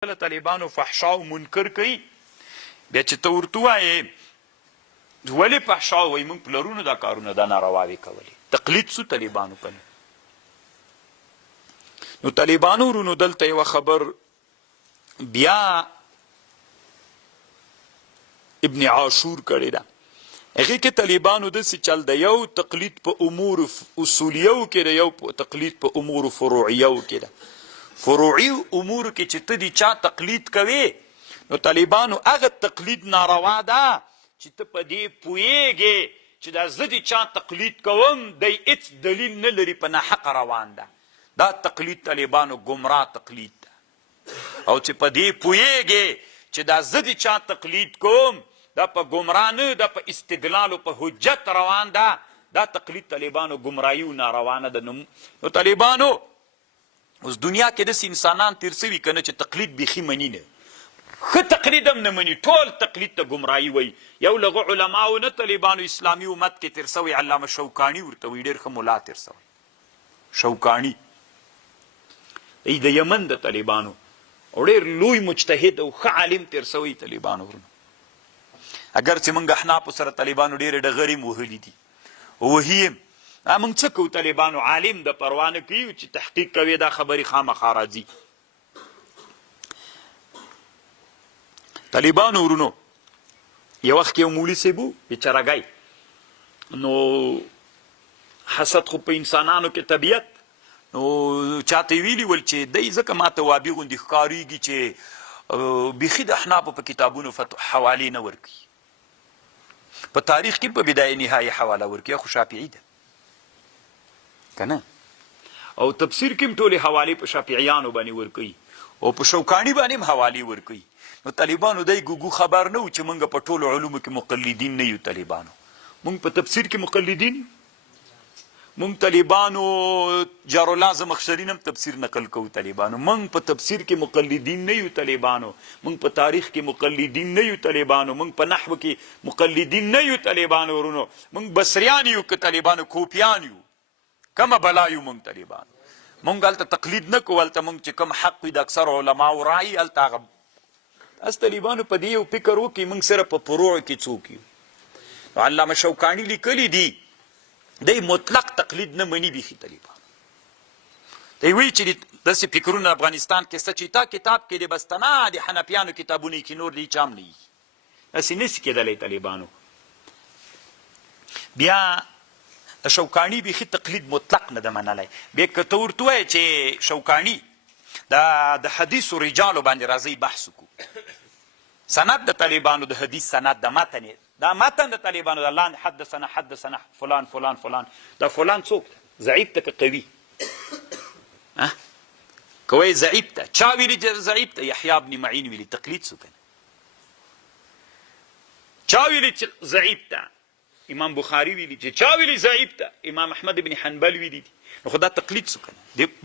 طالبانو فحشا او منکر کوي بیا چې ته ورته وایې ولې فحشا وایي موږ پلرونو دا کارونه دا نارواوې کولې تقلید سو طالبانو کنه. نو طالبانو ورونو دلته یوه خبر بیا ابن عاشور کړې ده هغې کې طالبانو داسې چل د یو تقلید په امور اصولیو کې ده یو تقلید په امور فروعیو کې ده. فروعي امور کې چې ته د چا تقلید کوې نو طالبانو هغه تقلید ناروا ده چې ته په دې پوهېږې چې دا زه د چا تقلید کوم دی هېڅ دلیل نه لري په ناحقه روان ده. دا تقلید طالبانو ګمراه تقلید ده او چې په دې پوهېږې چې دا زه د چا تقلید کوم دا په ګمراه نه دا په استدلال او په حجت روان ده. دا تقلید طالبانو ګمراهي او ناروانه ده. نو طالبانو اوس دنیا کې داسې انسانان تیر سوي که نه چې تقلید بیخي مني نه ښه تقلید هم نه مني ټول تقلید ته ګمراهي وایي. یو لغه علماو نه طالبانو اسلامي امت کې تیر سوی علامه شوکاني ورته وایي ډېر ښه ملا تیر سوی شوکاني دی د یمن د طالبانو او ډېر لوی مجتهد او ښه عالم تیر سوی طالبانو ورنه اگر چې موږ احنافو سره طالبانو ډېرې ډغرې م وهلي دي وهي یم موږ څه کوو طالبانو عالم د پروا نه کوي چې تحقیق کوي دا خبرې خامخا راځي. طالبانو ورونو یو وخت کې یو مولي صاحب و بیچارهګی نو حسد خو په انسانانو کې طبیعت نو چاته یې ویلي ول چې دی ځکه ماته وابي غوندې ښکارېږي چې بیخي د احنافو په کتابونو حوالې نه ورکوي په تاریخ کې په بدایه نهایه حواله ورکوي خو شافعي ده کنه او تفسیر کې هم ټولې حوالې په شافعیانو باندې ورکوي او په شوکاني باندې هم حوالې ورکوي. نو طالبانو دی ګوګو خبر نه و چې موږ په ټولو علومو کې مقلدین نه یو. طالبانو موږ په تفسیر کې مقلدین موږ طالبانو جارالله زمخشري هم تفسیر نقل کوو. طالبانو موږ په تفسیر کې مقلدین نه یو. طالبانو موږ په تاریخ کې مقلدین نه یو. طالبانو موږ په نحو کې مقلدین نه یو. طالبانو ورونو موږ بصریان یو که طالبانو کوپیان یو کمه بلا یو. موږ طالبانو موږ هلته تقلید نه کوو هلته موږ چې کوم حق وي د اکثرو علماو رایي هلته هغه اس طالبانو په دې یو فکر وکړي موږ صرف په فروعو کې څوک یو. علامه شوکاني لیکلي دي دی مطلق تقلید نه مني بیخي. طالبانو دی وایي چې داسې فکرونه افغانستان کې شته چې تا کتاب کې دی بس تنها د حنفیانو کتابونه کې نور دی چا هم نه وي داسې نشي کېدلی. طالبانو بیا د شوکاني بیخي تقلید مطلق نه ده منلی. بیا که ته ورته وایې چې شوکاني د حدیثو رجالو باندې راځئ بحث وکړو سند د طالبانو د حدیث سند د متن دا متن د طالبانو د لاندې حدثنا فلان فلان فلان دا فلان څوک ده ضعیف ده که قوي که وایې ضعیف ده چا ویلي ضعیف ده یحیی بن معین ویلي تقلید څو کنه چا ویلي چې ضعیف ده امام بخاري ویلي چې چا ویلي ضعیف ده امام احمد بن حنبل ویلي دي نو خو دا تقلید څو کنه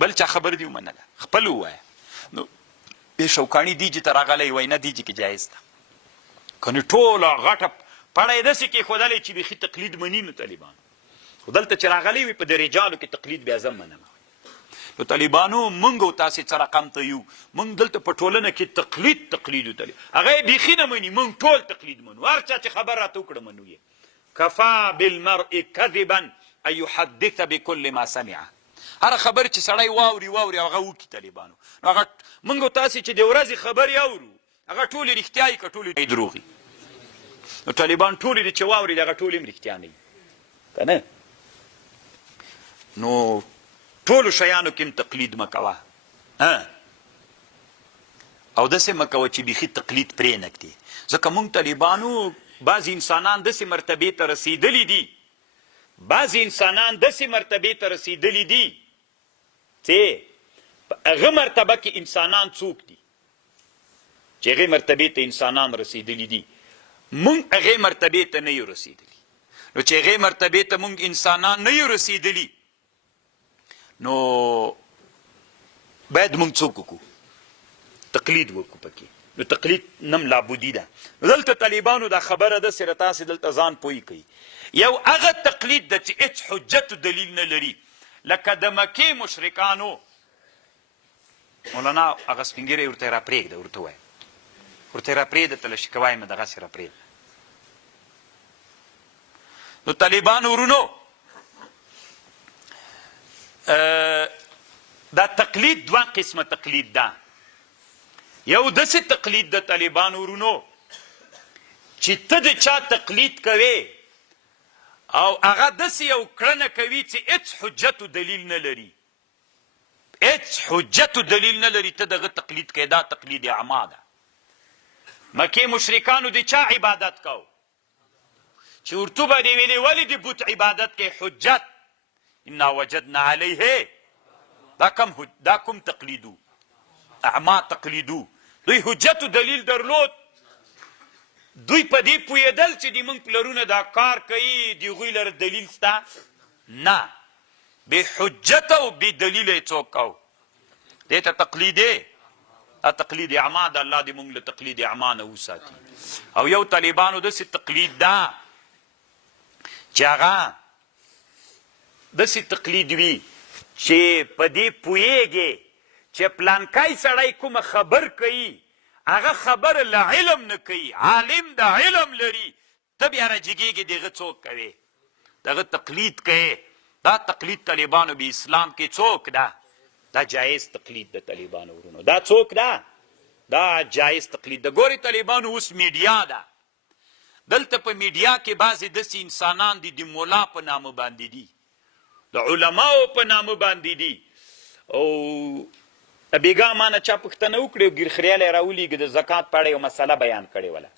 بل چا خبر دی ومنله خپل ووایه. نو بې شوکاني دیجې ته راغلی وایي نه دیجې کې جایز ده کنې ټوله غټه پړه یې داسې کېښودلی چې بیخي تقلید مني. نو طالبانو خو دلته چې راغلی وي په د رجالو کې تقلید بیا زه منم. نو طالبانو موږ او تاسې څه رقم ته یو موږ دلته په ټولنه کې تقلید وتلي هغه یې بیخي نه مني موږ ټول تقلید منو هر چا چې خبر راته وکړه منو یې. کفا بالمرء کذبا ان یحدث بكل ما سمع هر خبر چې سړی واوري هغه وکړي. طالبانو نو هغه موږ او تاسې چې د ورځې خبرې اورو هغه ټولې رښتیا یي که ټولې دروغ یي. نو طالبان ټولې دي چې واوري د هغه ټولې هم رښتیا نه وي که نه. نو ټولو شیانو کې هم تقلید مه کوه او داسې مه کوه چې بیخي تقلید پرې نږدې ځکه موږ طالبانو بعضې انسانان داسې مرتبې ته رسېدلي دي بعضې انسانان داسې مرتبې ته رسېدلي دي چې په هغه مرتبه کې انسانان څوک دي چې هغې مرتبې ته انسانان رسېدلي دي مونږ هغې مرتبې ته نه یو رسېدلي. نو چې هغې مرتبې ته مونږ انسانان نه یو رسېدلي نو باید مونږ څوک وکړو تقلید وکړو پکې. نو تقلید نم لابودي ده. دلته طالبانو دا خبره ده سره تاسې دلته ځان پوه کوي یو هغه تقلید ده چې هېڅ حجت دلیل نه لري لکه د مکې مشرکانو مولانا هغه سپین ږیری ورته را پرېږده، ورته ووایه ورته را پرېږده ته له شکوای مې دغسې را پرېږده. نو طالبانو ورونو دا تقلید دوه قسمه تقلید ده. یو داسې تقلید د طالبانو ورونو چې ته د چا تقلید کوې او هغه داسې یو کړنه کوي چې هېڅ حجت و دلیل نه لري، هېڅ حجت و دلیل نه لري، ته دغه تقلید کوې. دا تقلید اعما ده. مکې مشرکانو د چا عبادت کو چې ورته به دې ویلې ولې د بت عبادت کوې؟ حجت انا وجدنا علیه. دا کوم تقلیدو؟ اعما تقلیدو. دوی حجت و دلیل درلود، دوی په دې پوهېدل چې د موږ پلرونه دا کار کوي، د هغوی لره دلیل سته نه، بې حجت او بې دلیله یې څوک کو، دې ته تقلید دا تقلید اعما ده. الله دې موږ له تقلید اعما نه وساتي. او یو طالبانو داسې تقلید ده چې هغه داسې تقلید وي چې په دې پوهېږي چې پلانکی سړی کومه خبر کوي هغه خبره له علم نه کوي، عالم د علم لري، ته بیا راجګېږې دغه څوک کوې، دغه تقلید کوې. دا تقلید طالبانو به اسلام کې څوک ده؟ دا جایز تقلید د طالبانو ورونو. دا څوک ده؟ دا جایز تقلید ده. ګورې طالبانو اوس میډیا ده، دلته په میډیا کې بعضې داسې انسانان دي د مولا په نامه باندې دي، د علماو په نامه باندې دي. او بیګا مانه چا پوښتنه وکړې او ګیرخریال یې راولېږه د زکات په اړه یو مسله بیان کړې وله.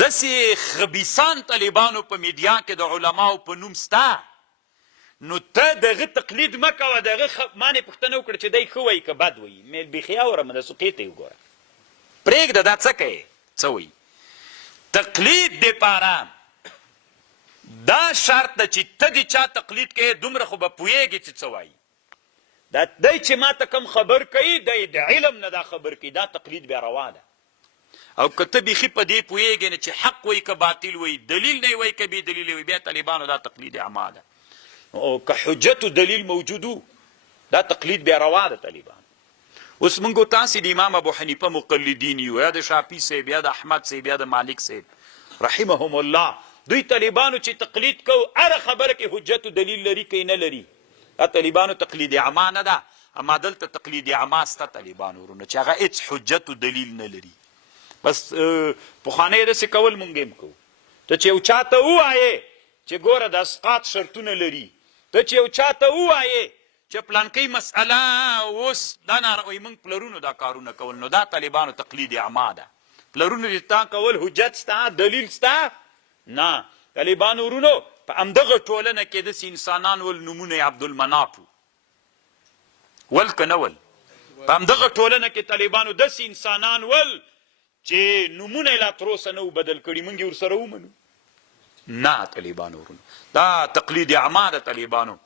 داسې خبیثان طالبانو په میډیا کې د علماو په نوم سته، نو ته دغه تقلید مه کوه. دغه مانې پوښتنه وکړه چې دی ښه وایي که بد وایي، مې بیخي اورم د سقې ته یې وګوره، پرېږده دا څه کوې، څه وایي. تقلید دپاره دا شرط ده چې ته د چا تقلید کوې دومره خو به پوهېږې چې څه وایي. دا دی چې ما ته کم خبر کوي دی د علم نه دا خبر کوي، دا تقلید بیا روا ده. او که ته بیخي په دې پوهېږې نه چې حق وایي که باطل وایي، دلیل نه وایي که بې دلیل وایي، بیا طالبانو دا تقلید اعما ده. او که حجت و دلیل موجودو دا تقلید بیا روا ده طالبانو. اوس موږ تاسې د امام ابو حنیفه مقلدین یو، یا د شافعي صاحب یا د احمد صاحب یا د مالک صاحب رحمهم الله. دوی طالبانو چې تقلید کو هره خبره کې حجت و دلیل لري که نه لري، دا طالبانو تقلید اعما نه ده. اما دلته تقلید اعما سته طالبانو ورونه چې هغه هېڅ حجت و دلیل نه لري. بس پخوانی داسې کول مونږ هم کوو. ته چې یو چا ته ووایې چې ګوره د اسقاط شرطونه لري، ته چې یو چا ته ووایې چې پلانکۍ مسئله اوس دا ناروغي موږ پلرونو دا کارونه کول، نو دا طالبانو تقلید اعما ده. پلرونو دې تا کول حجت سته دلیل سته نه. طالبانو ورونو په همدغه ټولنه کې داسې انسانان ول نومونه یې عبدالمناف ول که نه ول؟ په همدغه ټولنه کې طالبانو داسې انسانان ول چې نومونه یې لا تر اوسه نه و بدل کړي، موږ یې ورسره ومنو؟ نه طالبانو ورونو، دا تقلید اعما ده طالبانو.